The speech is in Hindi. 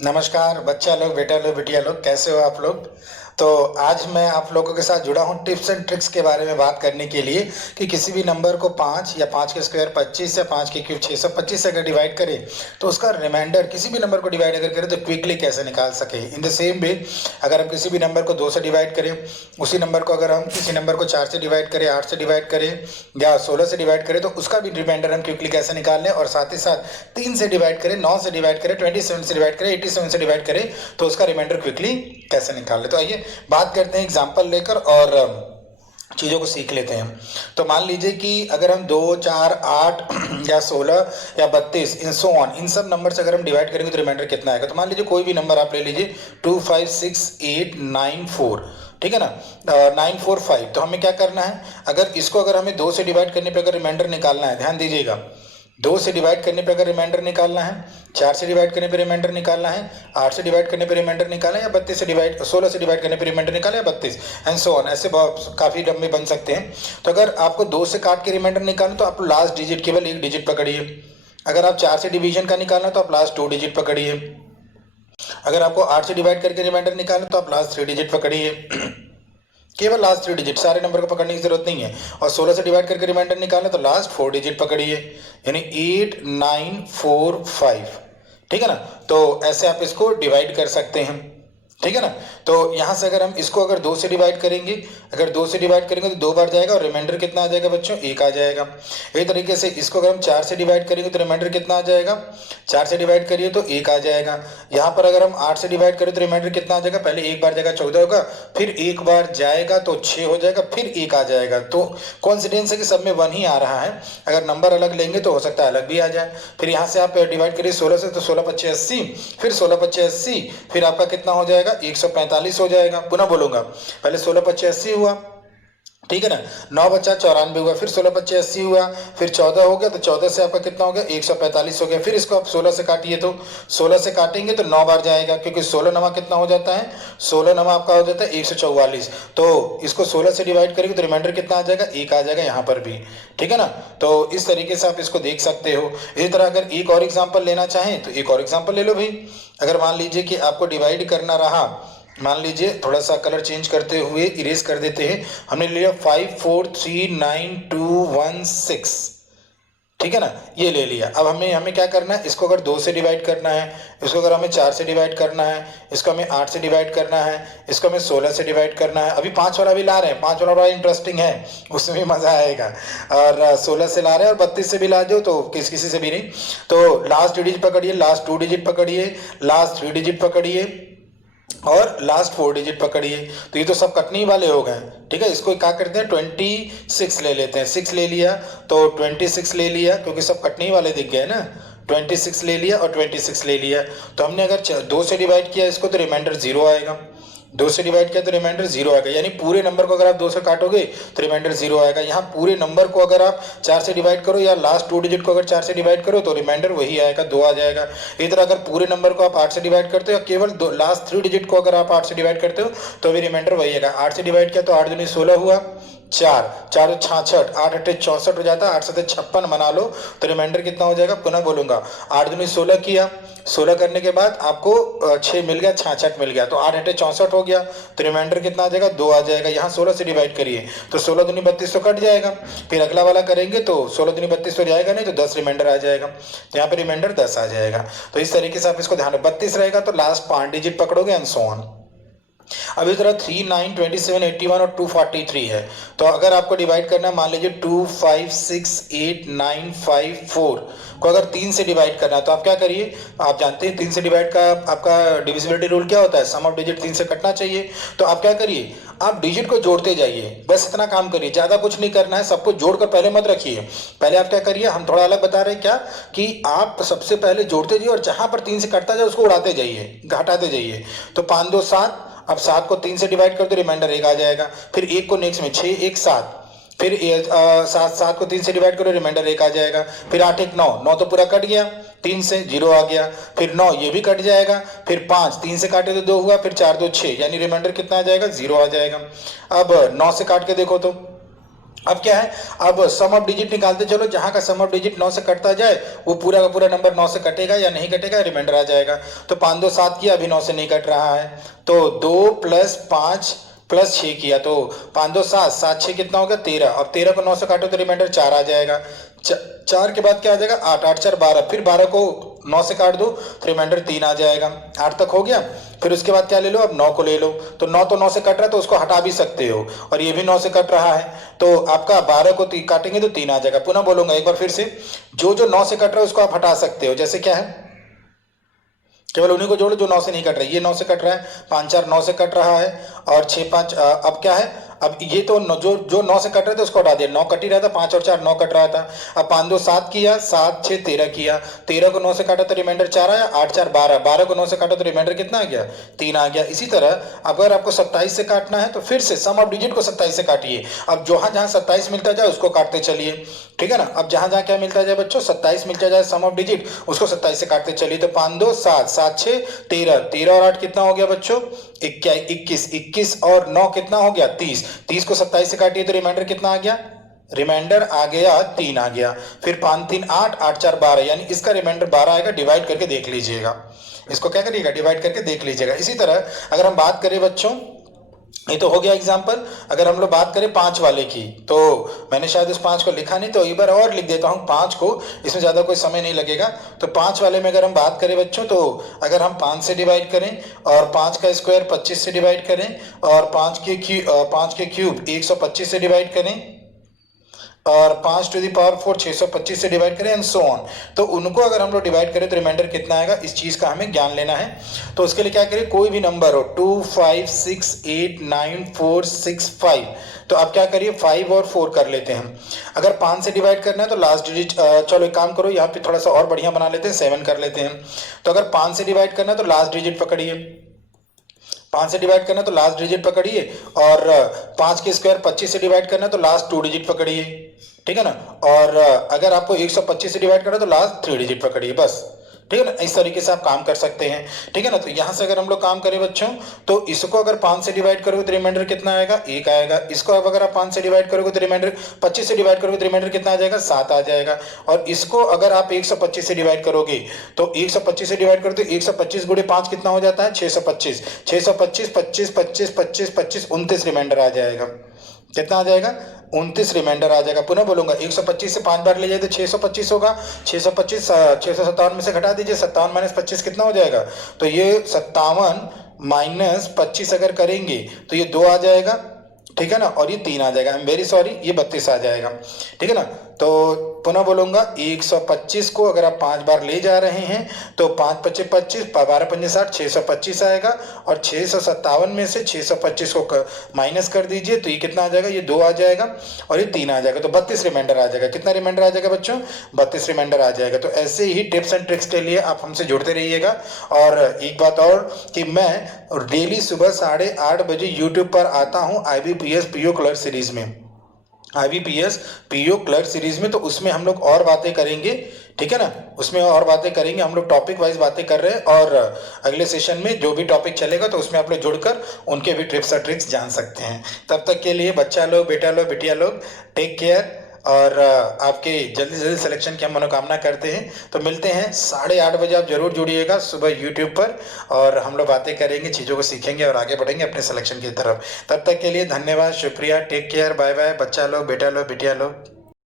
नमस्कार बच्चा लोग, बेटा लोग, बिटिया लोग, कैसे हो आप लोग। तो आज मैं आप लोगों के साथ जुड़ा हूँ टिप्स एंड ट्रिक्स के बारे में बात करने के लिए कि किसी भी नंबर को 5 या 5 के स्क्वायर 25 या 5 के क्यूब 625 से अगर डिवाइड करें तो उसका रिमाइंडर किसी भी नंबर को डिवाइड अगर करें तो क्विकली कैसे निकाल सके। इन द सेम वे अगर हम किसी भी नंबर को 2 से डिवाइड करें, उसी नंबर को अगर हम किसी नंबर को 4 से डिवाइड करें, 8 से डिवाइड करें या 16 से डिवाइड करें तो उसका भी रिमाइंडर हम क्विकली कैसे निकाल लें, और साथ ही साथ 3 से डिवाइड करें, 9 से डिवाइड करें, 27 से डिवाइड करें, 87 से डिवाइड करें तो उसका रिमाइंडर क्विकली कैसे निकाल ले। तो आइए बात करते हैं एग्जाम्पल लेकर और चीज़ों को सीख लेते हैं। तो मान लीजिए कि अगर हम 2, 4, 8 या 16 या 32 इन सो ऑन इन सब नंबर से अगर हम डिवाइड करेंगे तो रिमाइंडर कितना आएगा। तो मान लीजिए कोई भी नंबर आप ले लीजिए 2, 5, 6, 8, 9, 4, ठीक है ना, 9, 4, 5। तो हमें क्या करना है, अगर इसको अगर हमें 2 से डिवाइड करने पर अगर रिमाइंडर निकालना है, ध्यान दीजिएगा, 2 से डिवाइड करने पर अगर रिमाइंडर निकालना है, 4 से डिवाइड करने पर रिमाइंडर निकालना है, 8 से डिवाइड करने पर रिमाइंडर निकालना है, या 32 से डिवाइड 16 से डिवाइड करने पर रिमाइंडर निकालें या 32 एंड सो ऑन, ऐसे काफ़ी डब्बे बन सकते हैं। तो अगर आपको 2 से काट के रिमाइंडर निकालना तो आप लास्ट डिजिट केवल एक डिजिट पकड़िए। अगर आप 4 से डिवीजन का निकालना तो आप लास्ट 2 डिजिट पकड़िए। अगर आपको 8 से डिवाइड करके रिमाइंडर निकालना तो आप लास्ट 3 डिजिट पकड़िए। केवल लास्ट 3 डिजिट, सारे नंबर को पकड़ने की जरूरत नहीं है। और 16 से डिवाइड करके रिमाइंडर निकालना तो लास्ट 4 डिजिट पकड़िए, यानी 8, 9, 4, 5। ठीक है ना, तो ऐसे आप इसको डिवाइड कर सकते हैं, ठीक है ना। तो यहाँ से अगर हम इसको अगर 2 से डिवाइड करेंगे, अगर 2 से डिवाइड करेंगे तो 2 बार जाएगा और रिमाइंडर कितना आ जाएगा बच्चों, 1 आ जाएगा। इसी तरीके से इसको अगर हम 4 से डिवाइड करेंगे तो रिमाइंडर कितना आ जाएगा, 4 से डिवाइड करिए तो 1 आ जाएगा। यहाँ पर अगर हम 8 से डिवाइड करें तो रिमाइंडर कितना आ जाएगा, पहले 1 बार जाएगा 14 होगा, फिर 1 बार जाएगा तो 6 हो जाएगा, फिर 1 आ जाएगा। तो कॉन्सिडेंस है कि सब में 1 ही आ रहा है। अगर नंबर अलग लेंगे तो हो सकता है अलग भी आ जाए। फिर यहाँ से आप डिवाइड करिए 16 से, तो 16 पच्चे 80, फिर 16 पच्चे 80, फिर आपका कितना हो जाएगा, 145 हो जाएगा। पुनः बोलूंगा, पहले 16 पच्चे 80 हुआ, ठीक है ना, 9 बच्चा 94 हुआ, फिर 16 पच्चे 80 हुआ, फिर 14 हो गया, तो 14 से आपका कितना हो गया, 145 हो गया। फिर इसको आप 16 से काटिए, तो 16 से काटेंगे तो 9 बार जाएगा, क्योंकि 16 नमा कितना हो जाता है, 16 नमा आपका हो जाता है 144। तो इसको 16 से डिवाइड करेंगे तो रिमाइंडर कितना आ जाएगा, 1 आ जाएगा यहाँ पर भी, ठीक है ना। तो इस तरीके से आप इसको देख सकते हो। इसी तरह अगर एक और एग्जाम्पल लेना चाहें तो एक और एग्जाम्पल ले लो भाई। अगर मान लीजिए कि आपको डिवाइड करना रहा, मान लीजिए थोड़ा सा कलर चेंज करते हुए इरेज कर देते हैं, हमने लिया 5, 4, 3, 9, 2, 1, 6, ठीक है ना, ये ले लिया। अब हमें हमें क्या करना है, इसको अगर 2 से डिवाइड करना है, इसको अगर हमें 4 से डिवाइड करना है, इसको हमें 8 से डिवाइड करना है, इसको हमें 16 से डिवाइड करना है। अभी 5 वाला भी ला रहे हैं, 5 वाला बड़ा इंटरेस्टिंग है, उसमें भी मज़ा आएगा। और 16 से ला रहे हैं और 32 से भी ला दो, तो किसी से भी नहीं। तो लास्ट डिजिट पकड़िए, लास्ट 2 डिजिट पकड़िए, लास्ट 3 डिजिट पकड़िए और लास्ट 4 डिजिट पकड़िए। तो ये तो सब कटनी वाले हो गए, ठीक है। इसको क्या करते हैं, 26 ले लेते हैं। 6 ले लिया तो 26 ले लिया, क्योंकि सब कटनी वाले दिख गए ना। 26 ले लिया और 26 ले लिया। तो हमने अगर 2 से डिवाइड किया इसको तो रिमाइंडर 0 आएगा, 2 से डिवाइड किया तो रिमाइंडर 0 आएगा, यानी पूरे नंबर को अगर आप 2 से काटोगे तो रिमाइंडर 0 आएगा। यहाँ पूरे नंबर को अगर आप 4 से डिवाइड करो या लास्ट 2 डिजिट को अगर 4 से डिवाइड करो तो रिमाइंडर वही आएगा, 2 आ जाएगा। इसी तरह अगर पूरे नंबर को आप 8 से डिवाइड करते हो या केवल लास्ट 3 डिजिट को अगर आप 8 से डिवाइड करते हो तो भी रिमाइंडर वही आएगा। 8 से डिवाइड किया तो 8 दूनी 16 हुआ, 4 4 66, 8 अट्ठे 64 हो जाता है, 8 सत्ते 56 बना लो तो रिमाइंडर कितना हो जाएगा। पुनः बोलूंगा, 8 दूनी 16 किया, 16 करने के बाद आपको 6 मिल गया, 66 मिल गया, तो 8 अट्ठे 64 हो गया, तो रिमाइंडर कितना आ जाएगा, 2 आ जाएगा। यहाँ 16 से डिवाइड करिए तो 16 दूनी 32 तो कट जाएगा, फिर अगला वाला करेंगे तो 16 दूनी 32 तो जाएगा नहीं, तो 10 रिमाइंडर आ जाएगा, तो यहाँ पे रिमाइंडर 10 आ जाएगा। तो इस तरीके से आप इसको ध्यान, 32 रहेगा तो लास्ट 5 डिजिट पकड़ोगे एंड सो ऑन। अब इस तरह 3, 9, 27, 81 और 243 है। तो अगर आपको डिवाइड करना है, मान लीजिए 2, 5, 6, 8, 9, 5, 4 को अगर 3 से डिवाइड करना है तो आप क्या करिए, आप जानते हैं 3 से डिवाइड का आपका डिविजिबिलिटी रूल क्या होता है, सम ऑफ डिजिट 3 से कटना चाहिए। तो आप क्या करिए, आप डिजिट को जोड़ते जाइए, बस इतना काम करिए, ज़्यादा कुछ नहीं करना है, सबको जोड़कर पहले मत रखिए। पहले आप क्या करिए, हम थोड़ा अलग बता रहे हैं क्या, कि आप सबसे पहले जोड़ते जाइए और जहाँ पर 3 से कटता जाए उसको उड़ाते जाइए, घटाते जाइए। तो 5, 2, 7, अब 7 को 3 से डिवाइड कर दो, रिमाइंडर 1 आ जाएगा। फिर 1 को नेक्स्ट में 6, 1, 7, फिर 7 को 3 से डिवाइड करो, रिमाइंडर 1 आ जाएगा। फिर 8, 1, 9, 9 तो पूरा कट गया, 3 से 0 आ गया। फिर 9 ये भी कट जाएगा। फिर 5 3 से काटे तो 2 हुआ, फिर 4, 2, 6, यानी रिमाइंडर कितना आ जाएगा, 0 आ जाएगा। अब 9 से काट के देखो तो अब क्या है, अब सम ऑफ डिजिट निकालते चलो, जहां का सम ऑफ डिजिट 9 से कटता जाए वो पूरा का पूरा नंबर 9 से कटेगा या नहीं कटेगा, रिमाइंडर आ जाएगा। तो 5 2 7 किया, अभी 9 से नहीं कट रहा है, तो 2 प्लस 5 प्लस 6 किया, तो 5 2 7, 7 6 कितना हो गया 13। अब 13 को 9 से काटो तो रिमाइंडर 4 आ जाएगा। 4 के बाद क्या आ जाएगा 8, 8 4 12, फिर 12 को 9 से काट दो तो रिमाइंडर 3 आ जाएगा। 8 तक हो गया, फिर उसके बाद क्या ले लो, अब 9 को ले लो, तो 9 तो 9 से कट रहा है तो उसको हटा भी सकते हो, और ये भी 9 से कट रहा है, तो आपका 12 को काटेंगे तो 3 आ जाएगा। पुनः बोलूंगा एक बार फिर से, जो जो 9 से कट रहा है उसको आप हटा सकते हो। जैसे क्या है, केवल उन्हीं को जोड़ो जो 9 से नहीं कट रहा है। ये 9 से कट रहा है, 5 4 9 से कट रहा है, और 6 5 अब क्या है, अब ये तो जो 9 से कट रहे थे उसको हटा दिया, 9 कट ही रहा था, 5 और 4 9 कट रहा था। अब 5 2 7 किया, 7 6 13 किया, 13 को 9 से काटा तो रिमाइंडर 4 आया, 8 4 12, 12 को 9 से काटा तो रिमाइंडर कितना आ गया 3 आ गया। इसी तरह अगर आपको 27 से काटना है तो फिर से सम ऑफ डिजिट को 27 से काटिए। अब जहां जहां 27 मिलता जाए उसको काटते चलिए, ठीक है ना। अब जहां जहां क्या मिलता जाए बच्चों, 27 मिलता जाए सम ऑफ डिजिट, उसको 27 से काटते चलिए। तो 5 2 7, 7 6 13, 13 और 8 कितना हो गया बच्चों 21, 21 और 9 कितना हो गया 30, 30 को 27 से काटिए तो रिमाइंडर कितना आ गया, रिमाइंडर आ गया 3 आ गया। फिर 5 3 8, 8 4 12, यानी इसका रिमाइंडर 12 आएगा। डिवाइड करके देख लीजिएगा, इसको क्या करिएगा डिवाइड करके देख लीजिएगा। इसी तरह अगर हम बात करें बच्चों, ये तो हो गया एग्जाम्पल। अगर हम लोग बात करें 5 वाले की, तो मैंने शायद उस 5 को लिखा नहीं, तो एक बार और लिख देता हूँ 5 को, इसमें ज़्यादा कोई समय नहीं लगेगा। तो 5 वाले में अगर हम बात करें बच्चों, तो अगर हम 5 से डिवाइड करें और 5 का स्क्वायर 25 से डिवाइड करें और 5 के क्यूब 125 से डिवाइड करें और 5 टू द पावर 4 625 से डिवाइड करें एंड सो ऑन, तो उनको अगर हम लोग डिवाइड करें तो रिमाइंडर कितना आएगा, इस चीज़ का हमें ज्ञान लेना है। तो उसके लिए क्या करें, कोई भी नंबर हो 2 5 6 8 9 4 6 5, तो आप क्या करिए 5 और 4 कर लेते हैं। अगर 5 से डिवाइड करना है तो लास्ट डिजिट, चलो एक काम करो यहाँ पे थोड़ा सा और बढ़िया बना लेते हैं, 7 कर लेते हैं। तो अगर 5 से डिवाइड करना है तो लास्ट डिजिट पकड़िए, 5 से डिवाइड करना है तो लास्ट डिजिट पकड़िए, और 5 के स्क्वायर 25 से डिवाइड करना है तो लास्ट 2 डिजिट पकड़िए, ठीक है ना। और अगर आपको 125 से डिवाइड करना है तो लास्ट 3 डिजिट पकड़िए, बस, ठीक है ना। इस तरीके से आप काम कर सकते हैं, ठीक है ना। तो यहाँ से अगर हम लोग काम करें बच्चों, तो इसको अगर 5 से डिवाइड करोगे तो रिमाइंडर कितना आएगा 1 आएगा। इसको अब अगर आप 5 से डिवाइड करोगे तो रिमाइंडर 25 से डिवाइड करोगे तो रिमाइंडर कितना आ जाएगा 7 आ जाएगा। और इसको अगर आप 125 से डिवाइड करोगे तो 125 से डिवाइड करोगे तो 125 गुणे 5 कितना हो जाता है 625, 625 25 25 25 25 29 रिमाइंडर आ जाएगा। कितना आ जाएगा 29 रिमाइंडर आ जाएगा। पुनः बोलूंगा 125 से 5 बार ले जाए तो 625 होगा, 625 657 में से घटा दीजिए, 57 माइनस 25 कितना हो जाएगा, तो ये 57 माइनस 25 अगर करेंगे तो ये 2 आ जाएगा, ठीक है ना, और ये 3 आ जाएगा। आई एम वेरी सॉरी, ये 32 आ जाएगा, ठीक है ना। तो पुनः बोलूंगा 125 को अगर आप 5 बार ले जा रहे हैं तो 5 25 25, 12 पंजे 60, 625 आएगा, और 657 में से 625 को माइनस कर दीजिए तो ये कितना आ जाएगा, ये 2 आ जाएगा और ये 3 आ जाएगा, तो 32 रिमाइंडर आ जाएगा। कितना रिमाइंडर आ जाएगा बच्चों 32 रिमाइंडर आ जाएगा। तो ऐसे ही टिप्स एंड ट्रिक्स के लिए आप हमसे जुड़ते रहिएगा। और एक बात और कि मैं डेली सुबह 8:30 बजे यूट्यूब पर आता हूँ IBPS PO क्लर्क सीरीज में, IBPS PO क्लर्क सीरीज में, तो उसमें हम लोग और बातें करेंगे, ठीक है ना, उसमें और बातें करेंगे। हम लोग टॉपिक वाइज बातें कर रहे हैं, और अगले सेशन में जो भी टॉपिक चलेगा तो उसमें आप लोग जुड़कर उनके भी टिप्स और ट्रिक्स जान सकते हैं। तब तक के लिए बच्चा लोग, बेटा लोग, बिटिया लोग, टेक केयर, और आपके जल्दी से जल्दी सिलेक्शन की हम मनोकामना करते हैं। तो मिलते हैं 8:30 बजे, आप जरूर जुड़िएगा सुबह यूट्यूब पर, और हम लोग बातें करेंगे, चीज़ों को सीखेंगे और आगे बढ़ेंगे अपने सिलेक्शन की तरफ। तब तक के लिए धन्यवाद, शुक्रिया, टेक केयर, बाय बाय बच्चा लोग, बेटा लोग, बिटिया लोग।